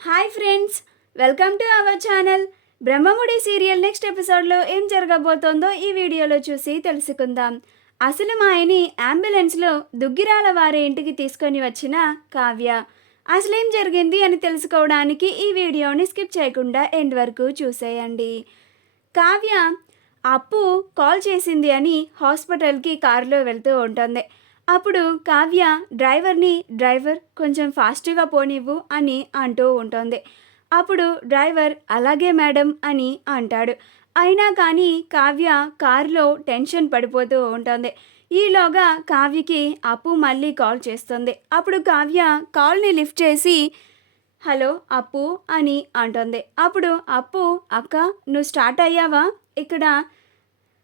Hi friends, welcome to our channel. Brahmamudi serial next ఎపిసోడ్లో ఏం జరగబోతోందో ఈ వీడియోలో చూసి తెలుసుకుందాం. అసలు మా ఆయని అంబులెన్స్లో దుగ్గిరాల వారి ఇంటికి తీసుకొని వచ్చిన కావ్య అసలేం జరిగింది అని తెలుసుకోవడానికి ఈ వీడియోని స్కిప్ చేయకుండా ఎండ్ వరకు చూసేయండి. కావ్య అప్పు కాల్ చేసింది అని హాస్పిటల్కి కారులో వెళ్తూ ఉంటుంది. అప్పుడు కావ్య డ్రైవర్ కొంచెం ఫాస్ట్గా పోనివ్వు అని అంటూ ఉంటుంది. అప్పుడు డ్రైవర్ అలాగే మేడం అని అంటాడు. అయినా కానీ కావ్య కారులో టెన్షన్ పడిపోతూ ఉంటుంది. ఈలోగా కావ్యకి అప్పు మళ్ళీ కాల్ చేస్తుంది. అప్పుడు కావ్య కాల్ని లిఫ్ట్ చేసి హలో అప్పు అని అంటుంది. అప్పుడు అప్పు అక్క నువ్వు స్టార్ట్ అయ్యావా? ఇక్కడ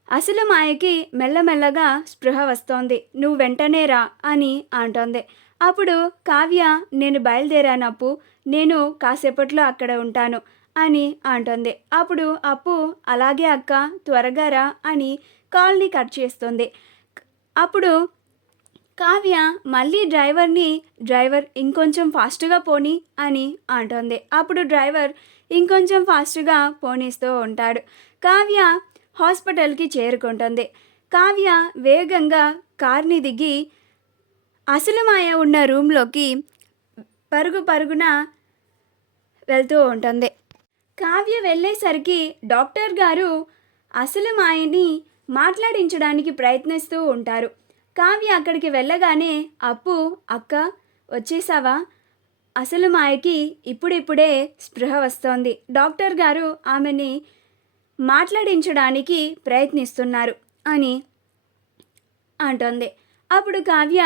అసలు మాయకి మెల్లమెల్లగా స్పృహ వస్తోంది, నువ్వు వెంటనే రా అని అంటోంది. అప్పుడు కావ్య నేను బయలుదేరాను అప్పు, నేను కాసేపట్లో అక్కడ ఉంటాను అని అంటుంది. అప్పుడు అప్పు అలాగే అక్క త్వరగా రా అని కాల్ని కట్ చేస్తుంది. అప్పుడు కావ్య మళ్ళీ డ్రైవర్ ఇంకొంచెం ఫాస్ట్గా పోనీ అని అంటుంది. అప్పుడు డ్రైవర్ ఇంకొంచెం ఫాస్ట్గా పోనిస్తూ ఉంటాడు. కావ్య హాస్పిటల్కి చేరుకుంటుంది. కావ్య వేగంగా కార్ని దిగి అసలు మాయ ఉన్న రూమ్లోకి పరుగున వెళ్తూ ఉంటుంది. కావ్య వెళ్ళేసరికి డాక్టర్ గారు అసలు మాయని మాట్లాడించడానికి ప్రయత్నిస్తూ ఉంటారు. కావ్య అక్కడికి వెళ్ళగానే అప్పు అక్క వచ్చేసావా? అసలు మాయకి ఇప్పుడిప్పుడే స్పృహ వస్తోంది, డాక్టర్ గారు ఆమెని మాట్లాడించడానికి ప్రయత్నిస్తున్నారు అని అంటుంది. అప్పుడు కావ్య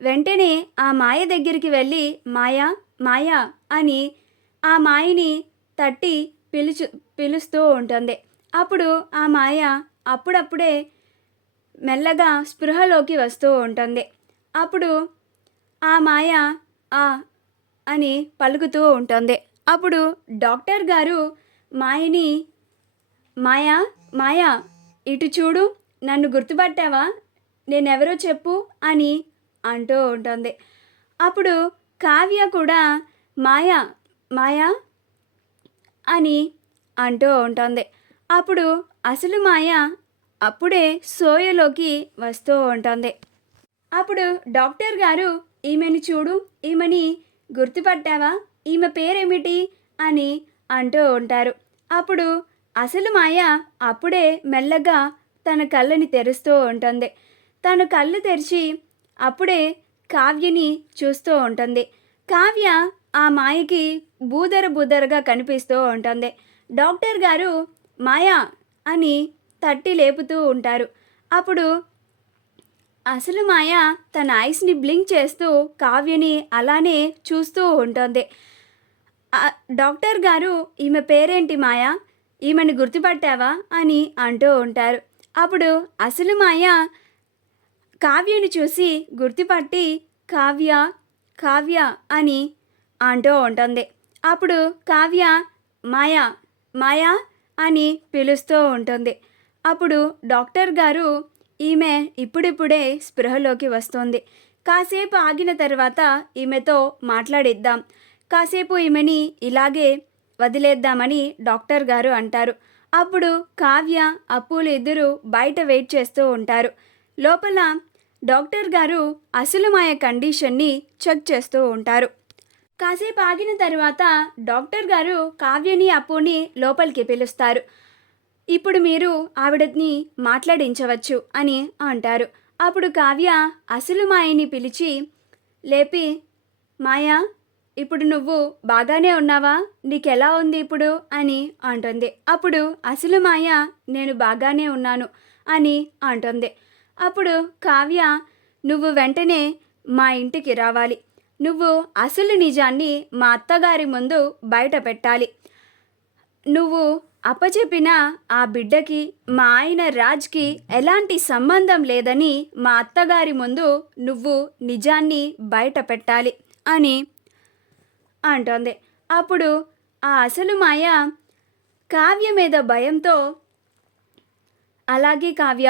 వెంటనే ఆ మాయ దగ్గరికి వెళ్ళి మాయా అని ఆ మాయని తట్టి పిలుస్తూ ఉంటుంది. అప్పుడు ఆ మాయ అప్పుడప్పుడే మెల్లగా స్పృహలోకి వస్తూ ఉంటుంది. అప్పుడు ఆ మాయ ఆ అని పలుకుతూ ఉంటుంది. అప్పుడు డాక్టర్ గారు మాయని మాయా ఇటు చూడు, నన్ను గుర్తుపట్టావా, నేనెవరో చెప్పు అని అంటూ ఉంటుంది. అప్పుడు కావ్య కూడా మాయా అని అంటూ ఉంటుంది. అప్పుడు అసలు మాయ అప్పుడే సోయలోకి వస్తూ ఉంటుంది. అప్పుడు డాక్టర్ గారు ఈమెని చూడు, ఈమెని గుర్తుపట్టావా, ఈమె పేరేమిటి అని అంటూ ఉంటారు. అప్పుడు అసలు మాయ అప్పుడే మెల్లగా తన కళ్ళని తెరుస్తూ ఉంటుంది. తను కళ్ళు తెరిచి అప్పుడే కావ్యని చూస్తూ ఉంటుంది. కావ్య ఆ మాయకి బూదరగా కనిపిస్తూ ఉంటుంది. డాక్టర్ గారు మాయా అని తట్టి లేపుతూ ఉంటారు. అప్పుడు అసలు మాయ తన ఐస్ని బ్లింక్ చేస్తూ కావ్యని అలానే చూస్తూ ఉంటుంది. డాక్టర్ గారు ఈమె పేరేంటి మాయా, ఈమెను గుర్తుపట్టావా అని అంటూ ఉంటారు. అప్పుడు అసలు మాయ కావ్యను చూసి గుర్తుపట్టి కావ్య అని అంటూ ఉంటుంది. అప్పుడు కావ్య మాయా అని పిలుస్తూ ఉంటుంది. అప్పుడు డాక్టర్ గారు ఈమె ఇప్పుడిప్పుడే స్పృహలోకి వస్తుంది, కాసేపు ఆగిన తర్వాత ఈమెతో మాట్లాడిద్దాం, కాసేపు ఈమెని ఇలాగే వదిలేద్దామని డాక్టర్ గారు అంటారు. అప్పుడు కావ్య అప్పులు ఇద్దరు బయట వెయిట్ చేస్తూ ఉంటారు. లోపల డాక్టర్ గారు అసలు మాయ కండిషన్ని చెక్ చేస్తూ ఉంటారు. కాసేపు ఆగిన తర్వాత డాక్టర్ గారు కావ్యని అప్పుని లోపలికి పిలుస్తారు. ఇప్పుడు మీరు ఆవిడని మాట్లాడించవచ్చు అని అంటారు. అప్పుడు కావ్య అసలు మాయని పిలిచి లేపి మాయా ఇప్పుడు నువ్వు బాగానే ఉన్నావా, నీకెలా ఉంది ఇప్పుడు అని అంటుంది. అప్పుడు అసలు మాయ నేను బాగానే ఉన్నాను అని అంటుంది. అప్పుడు కావ్య నువ్వు వెంటనే మా ఇంటికి రావాలి, నువ్వు అసలు నిజాన్ని మా అత్తగారి ముందు బయట పెట్టాలి, నువ్వు అప్పచెప్పిన ఆ బిడ్డకి మా ఆయన రాజ్కి ఎలాంటి సంబంధం లేదని మా అత్తగారి ముందు నువ్వు నిజాన్ని బయట పెట్టాలి అని అంటోంది. అప్పుడు ఆ అసలు మాయ కావ్య మీద భయంతో అలాగే కావ్య,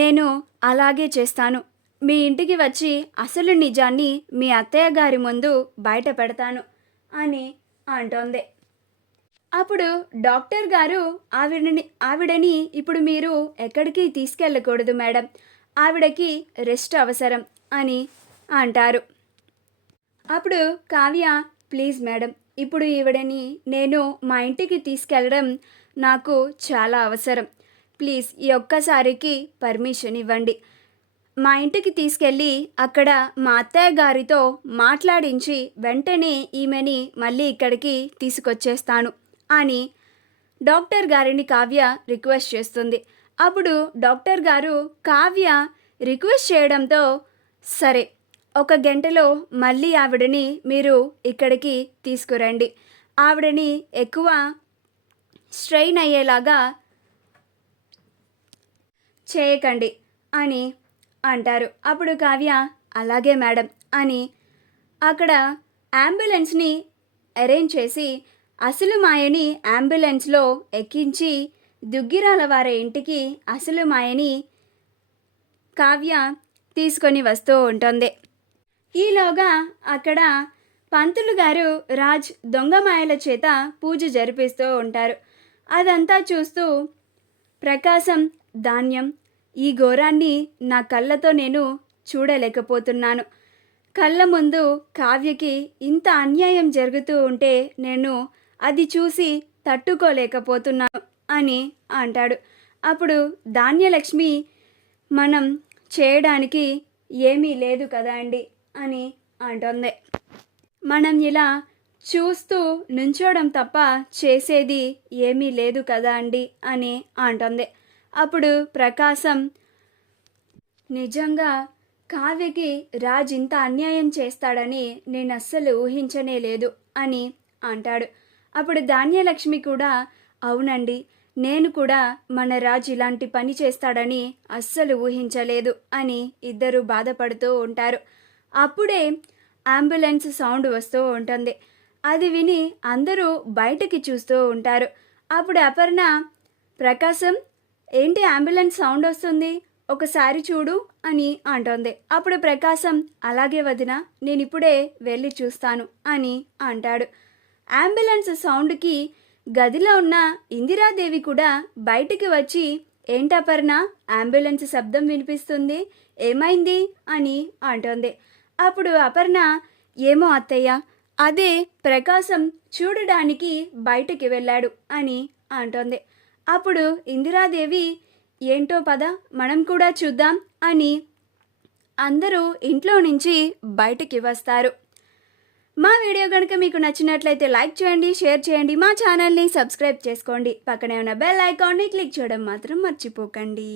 నేను అలాగే చేస్తాను, మీ ఇంటికి వచ్చి అసలు నిజాన్ని మీ అత్తయ్య గారి ముందు బయట పెడతాను అని అంటోంది. అప్పుడు డాక్టర్ గారు ఆవిడని ఇప్పుడు మీరు ఎక్కడికి తీసుకెళ్ళకూడదు మేడం, ఆవిడకి రెస్ట్ అవసరం అని అంటారు. అప్పుడు కావ్య, ప్లీజ్ మేడం, ఇప్పుడు ఈవిడని నేను మా ఇంటికి తీసుకెళ్ళడం నాకు చాలా అవసరం, ప్లీజ్ ఈ ఒక్కసారికి పర్మిషన్ ఇవ్వండి, మా ఇంటికి తీసుకెళ్ళి అక్కడ మా అత్తయ్య గారితో మాట్లాడించి వెంటనే ఈమెని మళ్ళీ ఇక్కడికి తీసుకొచ్చేస్తాను అని డాక్టర్ గారిని కావ్య రిక్వెస్ట్ చేస్తుంది. అప్పుడు డాక్టర్ గారు కావ్య రిక్వెస్ట్ చేయడంతో, సరే, 1 గంటలో మళ్ళీ ఆవిడని మీరు ఇక్కడికి తీసుకురండి, ఆవిడని ఎక్కువ స్ట్రెయిన్ అయ్యేలాగా చేయకండి అని అంటారు. అప్పుడు కావ్య, అలాగే మేడం అని అక్కడ అంబులెన్స్ని అరేంజ్ చేసి అసలు మాయని అంబులెన్స్లో ఎక్కించి దుగ్గిరాల వారి ఇంటికి అసలు మాయని కావ్య తీసుకొని వస్తూ ఉంటుంది. ఈలోగా అక్కడ పంతులు గారు రాజ్ దొంగమాయల చేత పూజ జరిపిస్తూ ఉంటారు. అదంతా చూస్తూ ప్రకాశం, ధాన్యం, ఈ ఘోరాన్ని నా కళ్ళతో నేను చూడలేకపోతున్నాను, కళ్ళ ముందు కావ్యకి ఇంత అన్యాయం జరుగుతూ ఉంటే నేను అది చూసి తట్టుకోలేకపోతున్నాను అని అంటాడు. అప్పుడు ధాన్యలక్ష్మి, మనం చేయడానికి ఏమీ లేదు కదా అండి అని అంటుంది. మనం ఇలా చూస్తూ నుంచోవడం తప్ప చేసేది ఏమీ లేదు కదా అండి అని అంటుంది. అప్పుడు ప్రకాశం, నిజంగా కావ్యకి రాజ్ ఇంత అన్యాయం చేస్తాడని నేను అస్సలు ఊహించనే లేదు అని అంటాడు. అప్పుడు ధాన్యలక్ష్మి కూడా, అవునండి, నేను కూడా మన రాజ్ ఇలాంటి పని చేస్తాడని అస్సలు ఊహించలేదు అని ఇద్దరు బాధపడుతూ ఉంటారు. అప్పుడే అంబులెన్స్ సౌండ్ వస్తూ ఉంటుంది. అది విని అందరూ బయటకి చూస్తూ ఉంటారు. అప్పుడు అపర్ణ, ప్రకాశం, ఏంటి అంబులెన్స్ సౌండ్ వస్తుంది, ఒకసారి చూడు అని అంటోంది. అప్పుడు ప్రకాశం, అలాగే వదిన, నేను ఇప్పుడే వెళ్ళి చూస్తాను అని అంటాడు. అంబులెన్స్ సౌండ్కి గదిలో ఉన్న ఇందిరాదేవి కూడా బయటికి వచ్చి, ఏంటపర్ణ, అంబులెన్స్ శబ్దం వినిపిస్తుంది, ఏమైంది అని అంటోంది. అప్పుడు అపర్ణ, ఏమో అత్తయ్య, అదే ప్రకాశం చూడడానికి బయటికి వెళ్ళాడు అని అంటోంది. అప్పుడు ఇందిరాదేవి, ఏంటో పద మనం కూడా చూద్దాం అని అందరూ ఇంట్లో నుంచి బయటికి వస్తారు. మా వీడియో కనుక మీకు నచ్చినట్లయితే లైక్ చేయండి, షేర్ చేయండి, మా ఛానల్ని సబ్స్క్రైబ్ చేసుకోండి, పక్కనే ఉన్న బెల్ ఐకాన్ని క్లిక్ చేయడం మాత్రం మర్చిపోకండి.